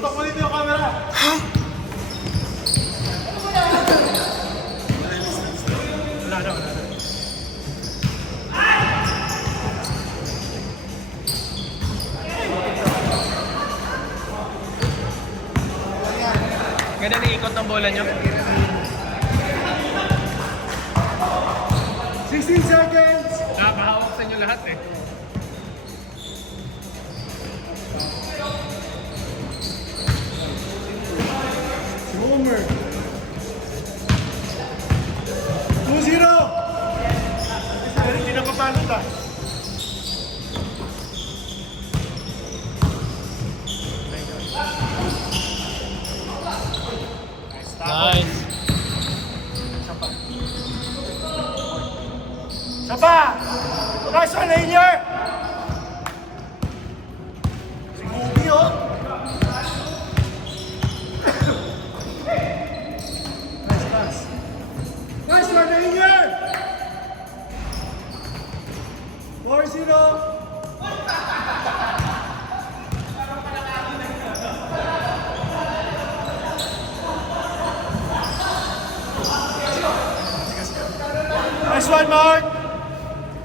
Tutok mo dito yung camera. Wala na. Ganun ang ikot ng bola nyo. 16 seconds. Nakakahawak sa inyo lahat eh. Homer. 2-0. Hindi na papalo ta. Nice. Sapa! Nice one, Rainier! Si Gubi, oh! Nice pass. Nice one, Rainier! 4-0. Nice one, Mark!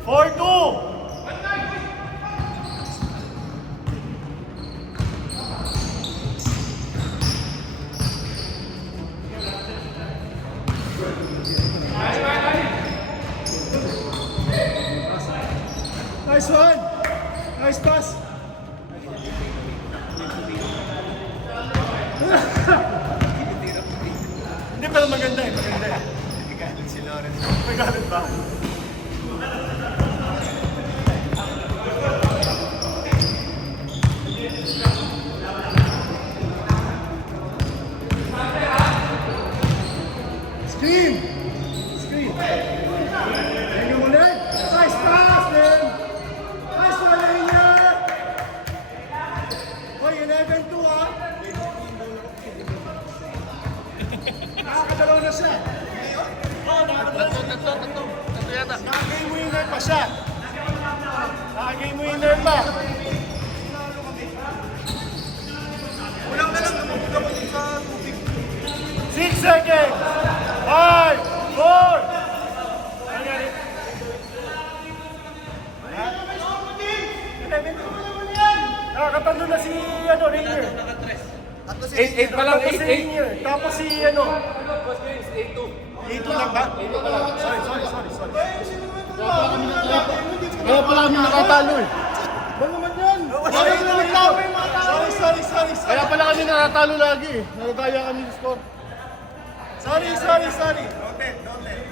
4-2! Nice one! Nice pass! Hindi pero maganda eh, maganda eh. Nagalit si Lawrence. Nagalit ba? Screen! Screen! Thank you, Mullen! Nice pass, man! Nice one, Rainier! Hoy, 11-2 ah! Nakakadalaw na siya. Oo, nakakadalaw na. Tatlo yata. Naka-game winner pa siya. Naka-game winner pa. Ulang na lang, namubuga mo sa tubig. 6 seconds! 5, 4, nakakatalo na si Rainier. 8 pa lang, Tapos si 8. Rainier. Tapos si A2 lang ba? Sorry. Kaya pala kami nakatalo eh. Ba naman yan? Sorry. Kaya pala kami nakatalo lagi eh. Nagagaya kami sa score. Sorry.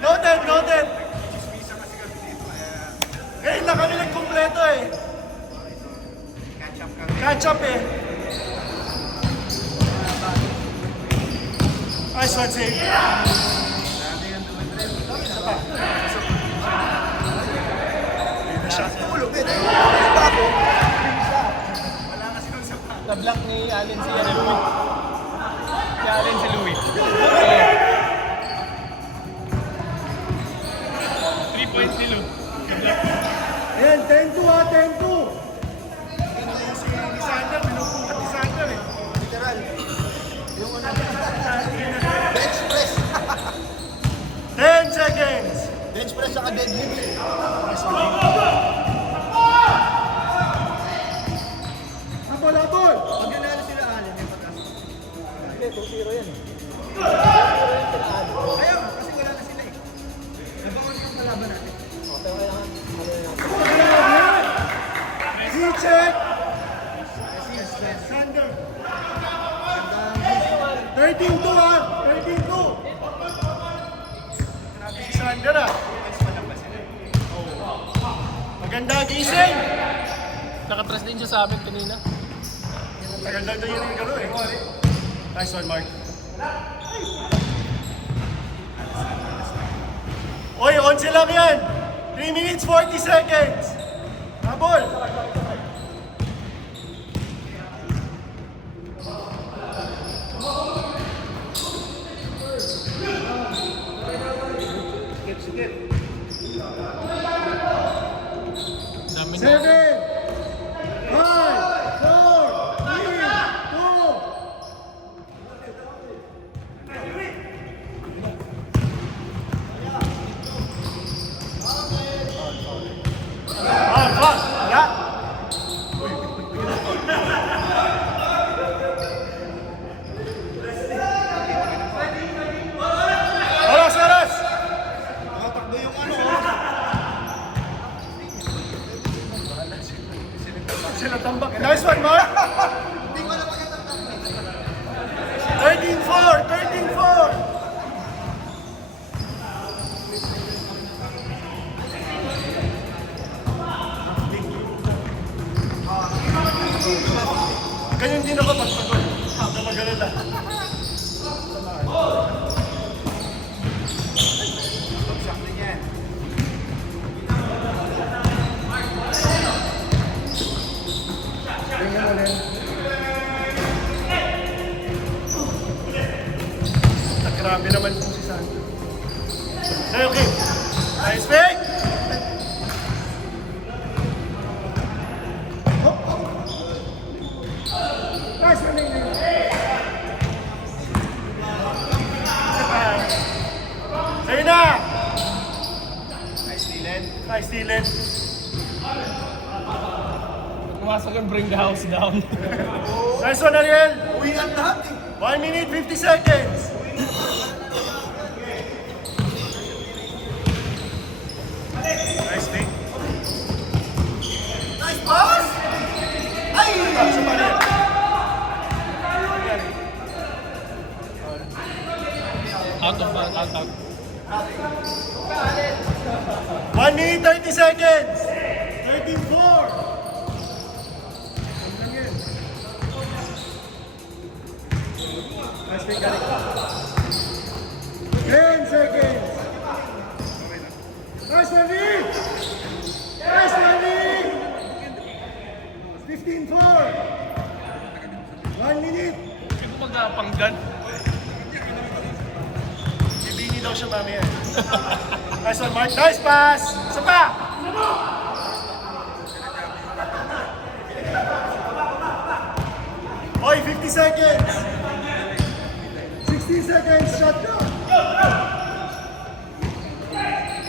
Noted. Ngayon lang kami nagkumpleto eh. Catch up eh. Nice one, save. Na-block ni Allen si Louis. Si Allen si Louis. 3 points ni Lou. Ayan, 10-2 ha, 10-2. Si Sander, binubukat ni Sander eh. Literal. Yung ano, bench press. 10 seconds. Bench press saka deadlift. Habol. Pag nanalo sila Allen, may pag-asa. Hindi, 2-0 yan eh. Ayaw, kasi wala na sila eh. Nabangon yung kalaban natin. Okay, kailangan. G-check. Sander. 13-2 ha, 13-2. Grabe si Sander ah. Maganda gising. Nakatras din siya sa amin kanina. Maganda na yun yung gano'n eh. Nice one, Mark. Oy, 11 lang yan. 3 minutes 40 seconds. Habol. Dami na. 7, 5, 4, 3, 2, 1. ganun lang. Shock din yan. Tingnan ulit. Grabe naman po si Sandro. Okay, okay. Nice fake! Nice running. Sa'yo na! Nice stealing. Nice stealing. Pumasok yung bring the house down. Nice one, Ariel. Uwi ang lahat eh. 1 minute, 50 seconds. Nice fake. Nice pass! Ay! Sa Ariel. Out of bounds, out. 1 minute, 30 seconds. 13-4. Nice fake, galing. 10 seconds. Nice running. Nice running. 15-4. 1 minute. Hindi ko magpanggan. Bibini daw siya mamaya. Nice one, Mark. Nice pass. Isa pa. Oy, 50 seconds. 16 seconds. Shot clock.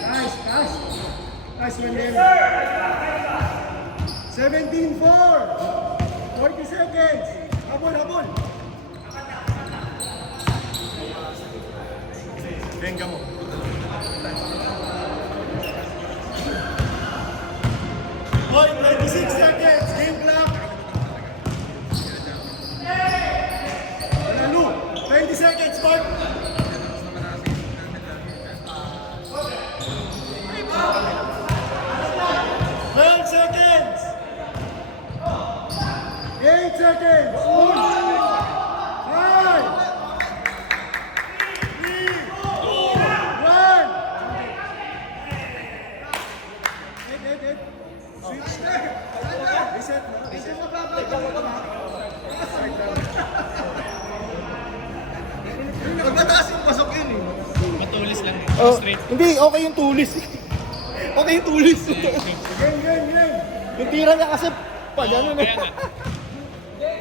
Nice pass. Nice running. 17-4. 40 seconds. Habol, habol. Benga mo. Oy, 26 seconds. Game clock. Lalo. 20 seconds, Mark. Twelve seconds. 8 seconds. 4. 5. 1. Switch na. Reset na. Reset na Pag mataas yung pasok yun eh. Matulis lang. Oh, Straight. hindi, okay yung tulis. Okay yung tulis. Game, game, game. Yung tira niya kasi pa gano'n eh. Kaya nga.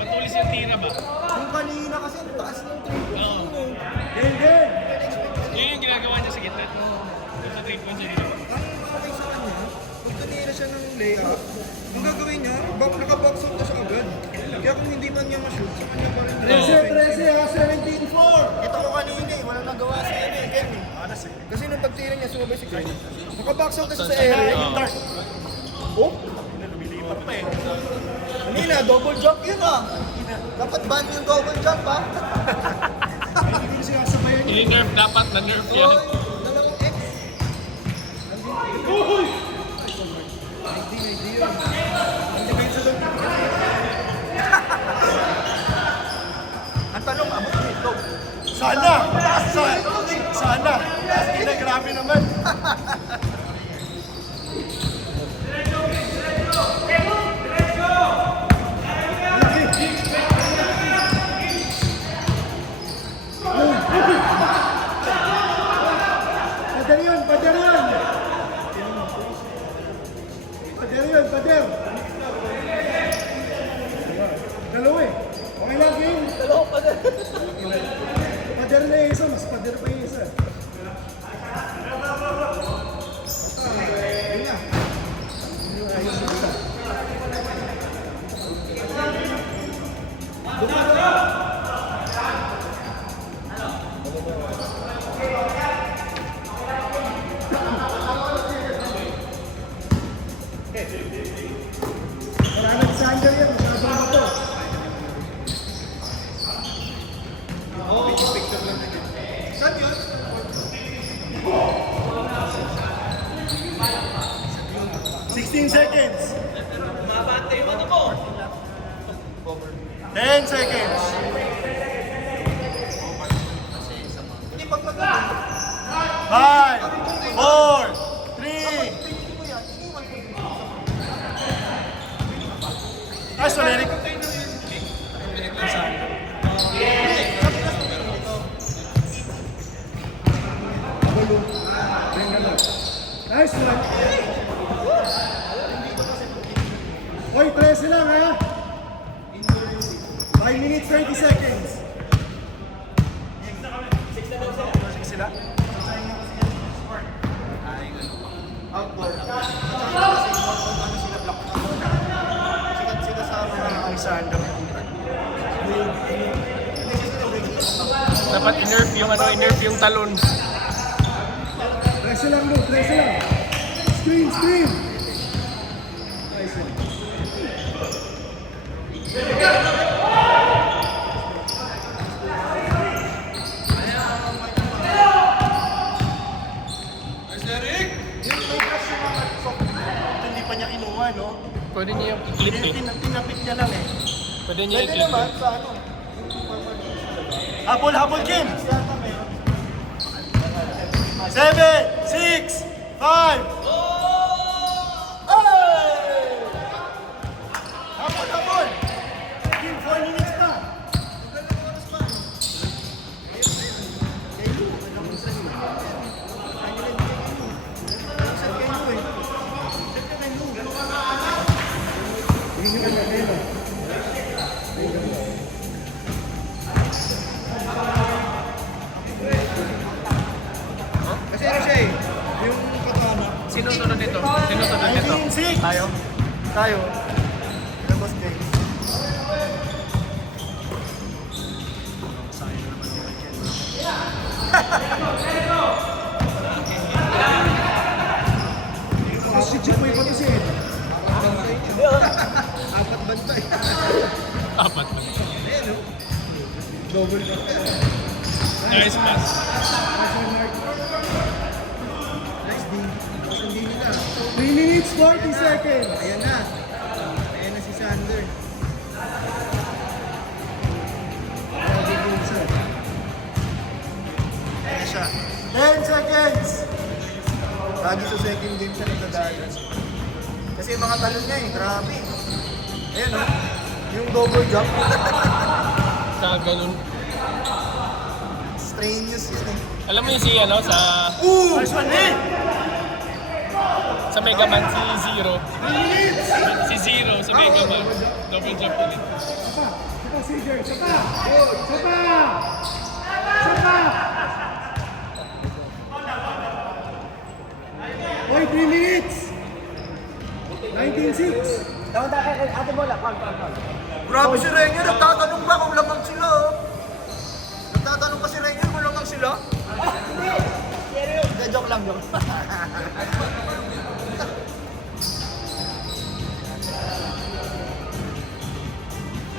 Matulis yung tira ba? Yung kanina kasi ang taas ng 3 points Oo. yun eh. Game, game. Yun yung ginagawa niya sa gitna. Yung sa 3 points yun. Ang okay sa kanya, pag kanina siya ng layup, ang gagawin niya, naka-box out na siya agad. Kaya kung hindi man niya ma-shoot, sa kanya pa rin. 13 ha, 17-4. Ito ko kanina eh, walang nagawa si Ken eh. Kasi nung pagtira niya, sumabay si Ken. Naka-box out na siya sa area. Oh? Lumilipat pa eh. Kanina, double jump yun ah. Dapat ban yung double jump ah. Ini-nerf dapat, na-nerf yan. Dalawang X. Ang tanong, abot dito. Sana! Sana! Kasi grabe naman. Pader yun, pader yun. Pader yun, pader. Dalawa eh. Okay lang, game. Dalawa pa din. Pader na yung isa, mas pader pa yung isa. Yun na. Yung ayos yung isa. Wala nag-sander yan, masyadong ito. Saan yun? 16 seconds. 10 seconds. last one. Hoy, 13 lang ha. 5 minutes, 30 seconds. Sila? Outboard. Kasi ano sila block na. Sikat sila sa mga Alexander. Dapat inerf yung inerf yung talon. 13 lang mo, 13 lang. Screen, screen. Nice one. Hindi pa niya kinuha, no? Pwede niya yung i-clip eh. Tinapit niya lang eh. Pwede niya Pwede i-clip. naman sa ano. Habol, habol, Kim! 7, 6, 5. Habol, habol! Kim, 4 minutes pa. Kasi ano siya eh. Yung katana. Sino sunod dito? Sino sunod dito? 19, 6. Tayo? Tayo. Labas guys. Si Chipoy pa to si Ed. Apat bantay. Apat. Ayan o. Double. Nice pass. Nice D. Tapos hindi nila. 3 minutes, 40 seconds. Ayan na. Ayan na si Sander. Ayan na siya. 10 seconds. Lagi sa second game siya nagdadalo. Kasi yung mga talon niya eh, grabe. Ayan o. Yung double jump. Sa ganun. Strenuous yun eh. Alam mo yung si ano sa First one, eh! sa Mega Man si Zero. Si Zero sa Mega Man. Double jump ulit. Sapa. Sapa, Caesar. Sapa. Sapa. Sapa. Hoy, 3 minutes. 19-6. Grabe si Rainier, nagtatanong ba kung lamang sila oh? Nagtatanong pa si Rainier kung lamang sila? Hindi, joke lang, joke.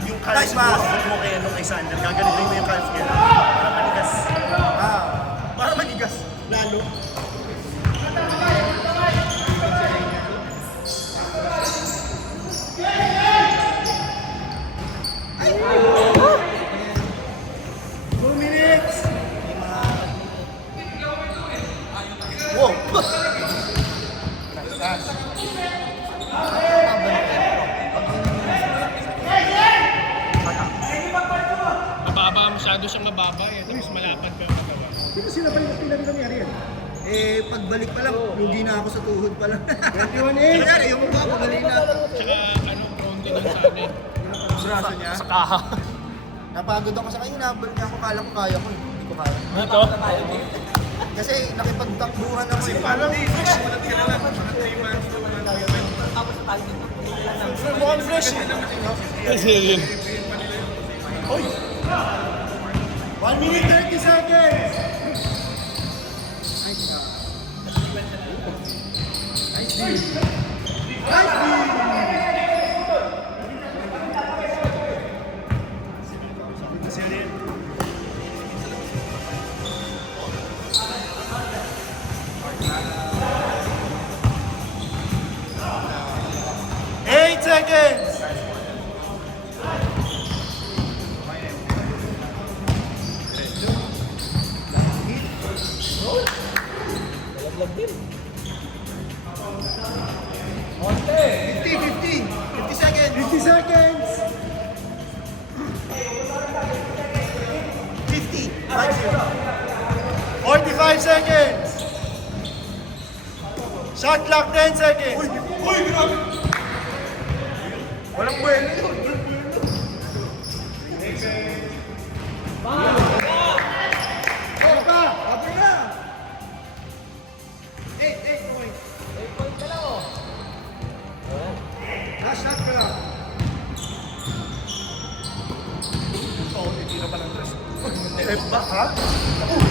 Yung calf Nice pass. mo kay, ano, kay Sander. Gaganipin mo yung calf niya. Para manigas. Ah, Para manigas. Lalo. wow. Mababa, masyado siyang mababa eh. Tapos malapad ka ang katawan. Dito sila pa yung pinag-nangyari yan. Eh, pagbalik pa lang, lugi na ako sa tuhod pa lang. 21-8. Kanyari, yung mukha ko, galing na. Tsaka ano, prone din yung sa akin. Braso niya. Sa kaha. Napagod ako sa kanya, nabal niya ako, kala ko kaya ko, hindi ko kaya. Dito? Kasi nakipagtakbuhan ako. Eh. Parang fresh. Mukhang fresh eh. Kasi yun. Hoy! 1 minute, 30 seconds. Kasi yun eh. Eight seconds! Fifty seconds. 50 seconds. 50. 5-0. 45 seconds! Shot clock 10 seconds. Uy, grabe! Walang buwelo yun. Walang buwelo. Oh, pa! Apo na! 8 points. 8 points ka lang, oh. Last shot ka lang. Oo, hindi na palang dress. Eh, ba, ha?